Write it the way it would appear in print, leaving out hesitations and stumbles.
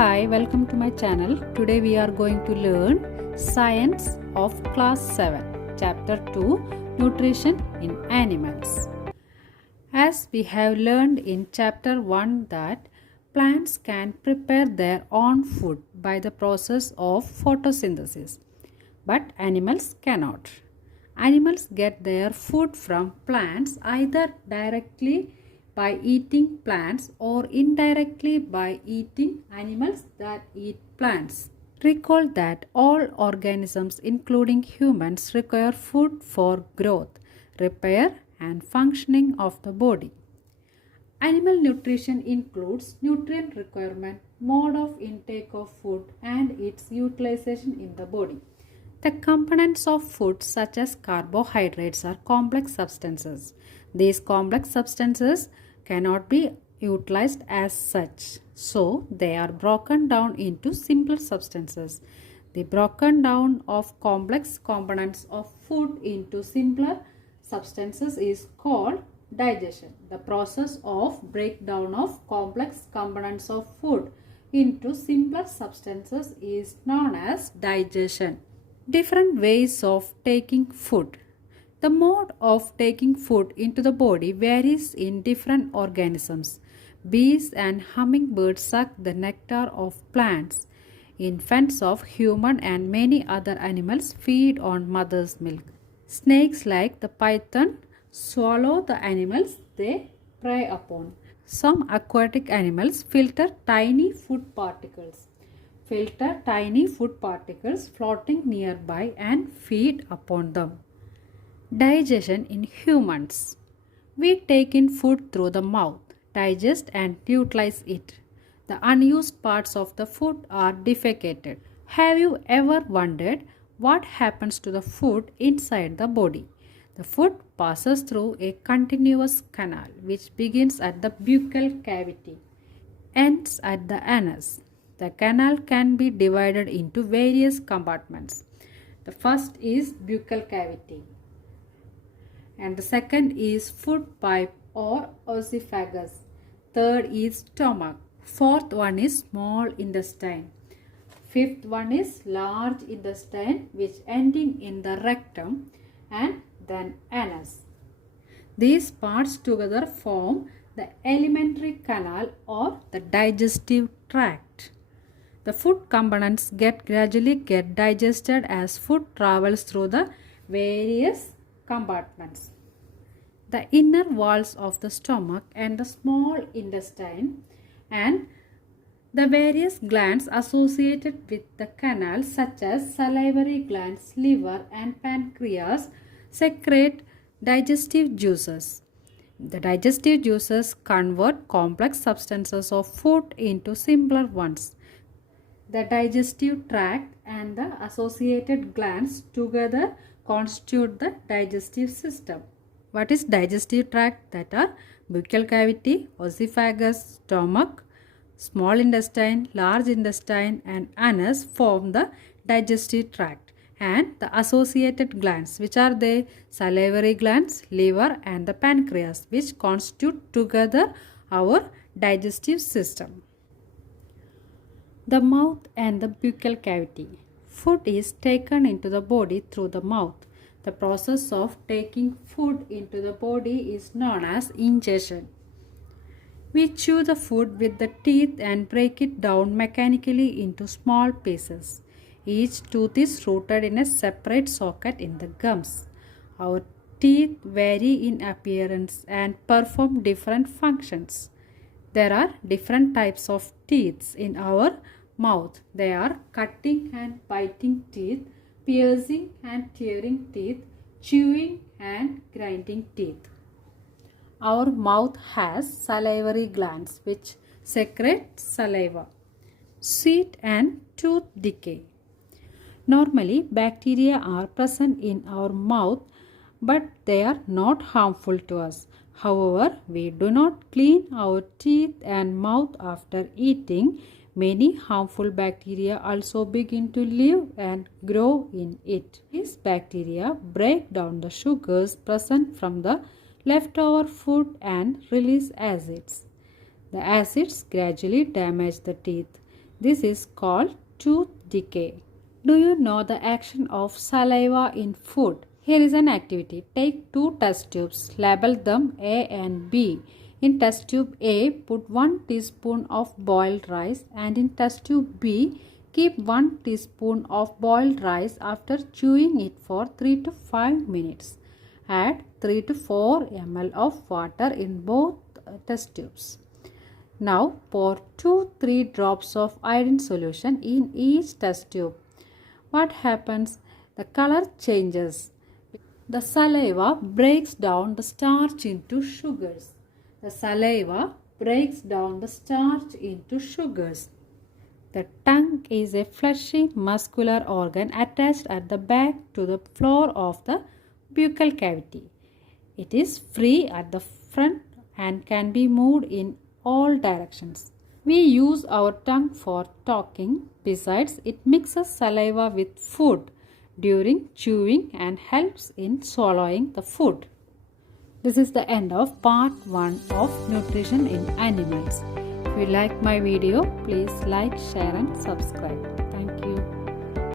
Hi, welcome to my channel. Today we are going to learn Science of Class 7, Chapter 2, Nutrition in Animals. As we have learned in Chapter 1 that plants can prepare their own food by the process of photosynthesis, but animals cannot. Animals get their food from plants either directly by eating plants or indirectly by eating animals that eat plants. Recall that all organisms, including humans, require food for growth, repair, and functioning of the body. Animal nutrition includes nutrient requirement, mode of intake of food, and its utilization in the body. The components of food, such as carbohydrates, are complex substances. These complex substances cannot be utilized as such, so they are broken down into simpler substances. The broken down of complex components of food into simpler substances is called digestion. The process of breakdown of complex components of food into simpler substances is known as digestion. Different ways of taking food. The mode of taking food into the body varies in different organisms. Bees and hummingbirds suck the nectar of plants. Infants of human and many other animals feed on mother's milk. Snakes like the python swallow the animals they prey upon. Some aquatic animals filter tiny food particles floating nearby and feed upon them. Digestion in humans. We take in food through the mouth, digest and utilize it. The unused parts of the food are defecated. Have you ever wondered what happens to the food inside the body? The food passes through a continuous canal which begins at the buccal cavity, ends at the anus. The canal can be divided into various compartments. The first is buccal cavity, and the second is food pipe or oesophagus. Third is stomach. Fourth one is small intestine. Fifth one is large intestine, which ending in the rectum, and then anus. These parts together form the alimentary canal or the digestive tract. The food components gradually get digested as food travels through the various compartments. The inner walls of the stomach and the small intestine and the various glands associated with the canal, such as salivary glands, liver and pancreas, secrete digestive juices. The digestive juices convert complex substances of food into simpler ones. The digestive tract and the associated glands together constitute the digestive system. What is digestive tract? That are buccal cavity, oesophagus, stomach, small intestine, large intestine and anus form the digestive tract, and the associated glands, which are the salivary glands, liver and the pancreas, which constitute together our digestive system. The mouth and the buccal cavity. Food is taken into the body through the mouth. The process of taking food into the body is known as ingestion. We chew the food with the teeth and break it down mechanically into small pieces. Each tooth is rooted in a separate socket in the gums. Our teeth vary in appearance and perform different functions. There are different types of teeth in our mouth. They are cutting and biting teeth, piercing and tearing teeth, chewing and grinding teeth. Our mouth has salivary glands which secrete saliva. Sweet and tooth decay. Normally, bacteria are present in our mouth, but they are not harmful to us. However, we do not clean our teeth and mouth after eating. Many harmful bacteria also begin to live and grow in it. These bacteria break down the sugars present from the leftover food and release acids. The acids gradually damage the teeth. This is called tooth decay. Do you know the action of saliva in food? Here is an activity. Take two test tubes, label them A and B. In test tube A, put 1 teaspoon of boiled rice, and in test tube B, keep 1 teaspoon of boiled rice after chewing it for 3 to 5 minutes. Add 3 to 4 ml of water in both test tubes. Now pour 2-3 drops of iodine solution in each test tube. What happens? The color changes. The saliva breaks down the starch into sugars. The saliva breaks down the starch into sugars. The tongue is a fleshy muscular organ attached at the back to the floor of the buccal cavity. It is free at the front and can be moved in all directions. We use our tongue for talking. Besides, it mixes saliva with food during chewing and helps in swallowing the food. This is the end of part 1 of nutrition in animals. If you like my video, please like, share and subscribe.